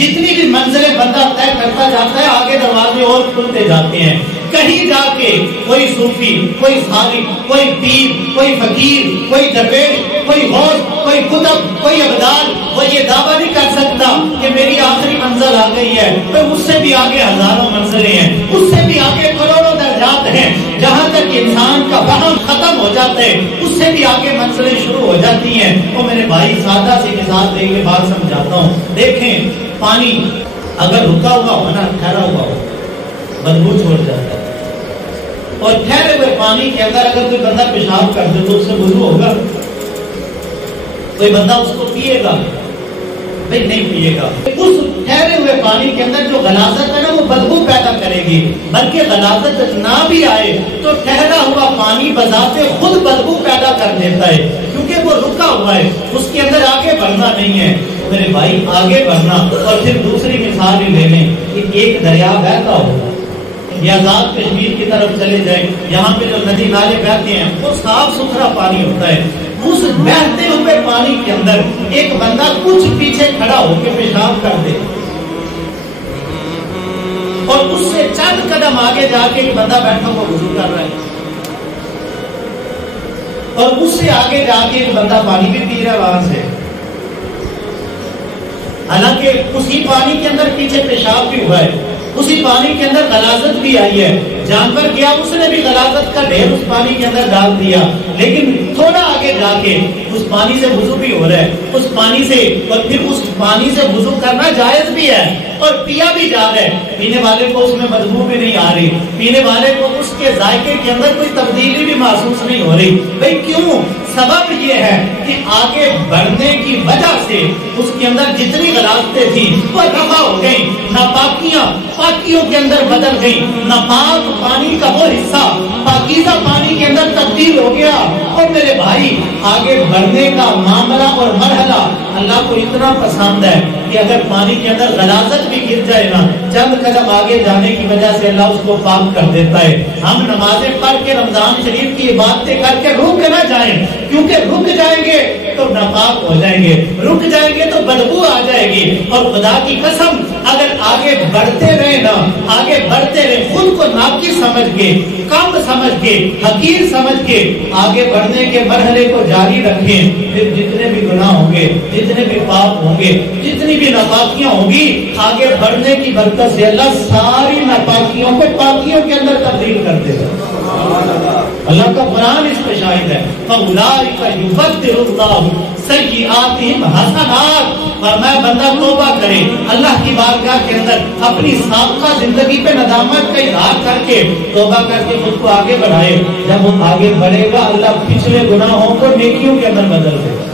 جتنی بھی منزلیں بندہ طے کرتا جاتا ہے آگے دروازے اور کھلتے جاتے ہیں. کہیں جا کے کوئی صوفی، کوئی صالح، کوئی پیر، کوئی فقیر، کوئی درویش، کوئی غوث، کوئی قطب، کوئی ابدال وہ یہ دعویٰ نہیں کر سکتا کہ میری آخری منزل آ گئی ہے. تو اس سے بھی آگے ہزاروں منزلیں ہیں، اس سے بھی آگے کروڑوں درجات ہیں. جہاں تک انسان کا وہم ختم ہو جاتا ہے اس سے بھی آگے منزلیں شروع ہو جاتی ہیں. تو میرے بھائی سادہ سی مثال دے کے بات سمجھاتا ہوں. دیکھیں پانی اگر رکا ہوا ہو نا، ٹھہرا ہوا ہو، بدبو چھوڑ جاتا ہے. اور ٹھہرے ہوئے پانی کے اندر اگر کوئی بندہ پیشاب کر دے تو اس سے وضو ہوگا؟ کوئی بندہ اس کو پیے گا؟ نہیں پیے گا. اس ٹھہرے ہوئے پانی کے اندر جو غلاظت ہے نا وہ بدبو پیدا کرے گی. بلکہ غلاظت نہ بھی آئے تو ٹھہرا ہوا پانی بذات خود بدبو پیدا کر دیتا ہے، کیونکہ وہ رکا ہوا ہے، اس کے اندر آگے بڑھنا نہیں ہے. میرے بھائی آگے بڑھنا. اور پھر دوسری مثال ہی لے لیں کہ ایک دریا بہتا ہوگا، یا آزاد کشمیر کی طرف چلے جائیں، یہاں پہ جو ندی نالے بہتے ہیں وہ صاف ستھرا پانی ہوتا ہے. اس بہتے ہوئے پانی کے اندر ایک بندہ کچھ پیچھے کھڑا ہو کے پیشاب کر دے اور اس سے چند قدم آگے جا کے ایک بندہ بیٹھا ہوا وضو کر رہا ہے، اور اس سے آگے جا کے ایک بندہ پانی بھی پی رہا ہے وہاں سے. حالانکہ اسی پانی کے اندر پیچھے پیشاب بھی ہوا ہے، اسی پانی کے اندر غلاظت بھی آئی ہے. جانور گیا اس نے بھی غلاظت کا ڈھیر اس پانی کے اندر ڈال دیا، لیکن تھوڑا آگے جا کے اس پانی سے وضو بھی ہو رہا ہے، اس پانی سے. اور پھر اس پانی سے وضو کرنا جائز بھی ہے اور پیا بھی جا رہا ہے. پینے والے کو اس میں بدبو بھی نہیں آ رہی، پینے والے کو اس کے ذائقے کے اندر کوئی تبدیلی بھی محسوس نہیں ہو رہی. بھئی کیوں؟ سبب یہ ہے کہ آگے بڑھنے کی وجہ سے اس کے اندر جتنی غلاظتیں تھیں وہ رفع ہو گئی، ناپاکیاں پاکیوں کے اندر بدل گئی. ناپاک پانی کا وہ حصہ پاکیزہ پانی کے اندر تبدیل ہو گیا. اور میرے بھائی آگے بڑھنے کا معاملہ اور مرحلہ اللہ کو اتنا پسند ہے کہ اگر پانی کے اندر غلاظت بھی گر جائے نا، چند قدم آگے جانے کی وجہ سے اللہ اس کو پاک کر دیتا ہے. ہم نمازیں پڑھ کے رمضان شریف کی باتیں کر کے رک نہ جائیں، کیونکہ رک جائیں گے تو ناپاک ہو جائیں گے، رک جائیں گے تو بدبو آ جائے گی. اور خدا کی قسم اگر آگے بڑھتے رہے نا، آگے بڑھتے رہے، خود کو ناقص سمجھ کے، کم سمجھ کے، حقیر سمجھ کے آگے بڑھنے کے مرحلے کو جاری رکھیں، پھر جتنے بھی گناہ ہوں گے، جتنے بھی پاپ ہوں گے، جتنی بھی ناپاکیاں ہوں گی، آگے بڑھنے کی برکت سے اللہ ساری ناپاکیوں کو پاکیوں کے اندر تبدیل کر دے گا. اللہ کا قرآن اس پہ شاہد ہے. فَأُولَٰئِكَ يُبَدِّلُ اللَّهُ سَيِّئَاتِهِمْ حَسَنَاتٍ. فرمایا بندہ توبہ کرے، اللہ کی بارگاہ کے اندر اپنی سابقہ زندگی پہ ندامت کا اظہار کر کے توبہ کر کے خود کو آگے بڑھائے. جب وہ آگے بڑھے گا اللہ پچھلے گناہوں کو نیکیوں کے اندر بدل دے گا.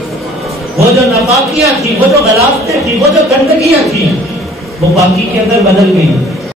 وہ جو ناپاکیاں تھیں، وہ جو غلاظتیں تھیں، وہ جو گندگیاں تھیں، وہ پاکی کے اندر بدل گئی.